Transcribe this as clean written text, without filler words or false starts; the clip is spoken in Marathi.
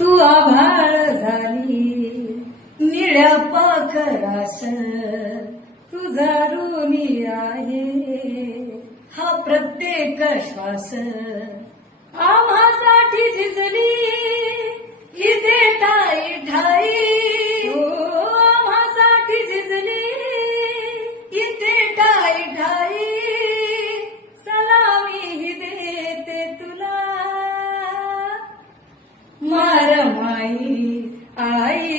तू आभाळ झाली निळ्या पाखरास तुझा ऋणी आहे हा प्रत्येक श्वास आम्हासाठी झिजली इथे ठाई ठाई हो आम्हासाठी झिजली इथे ठाई ठाई सलामी ही देते तुला मार माई आई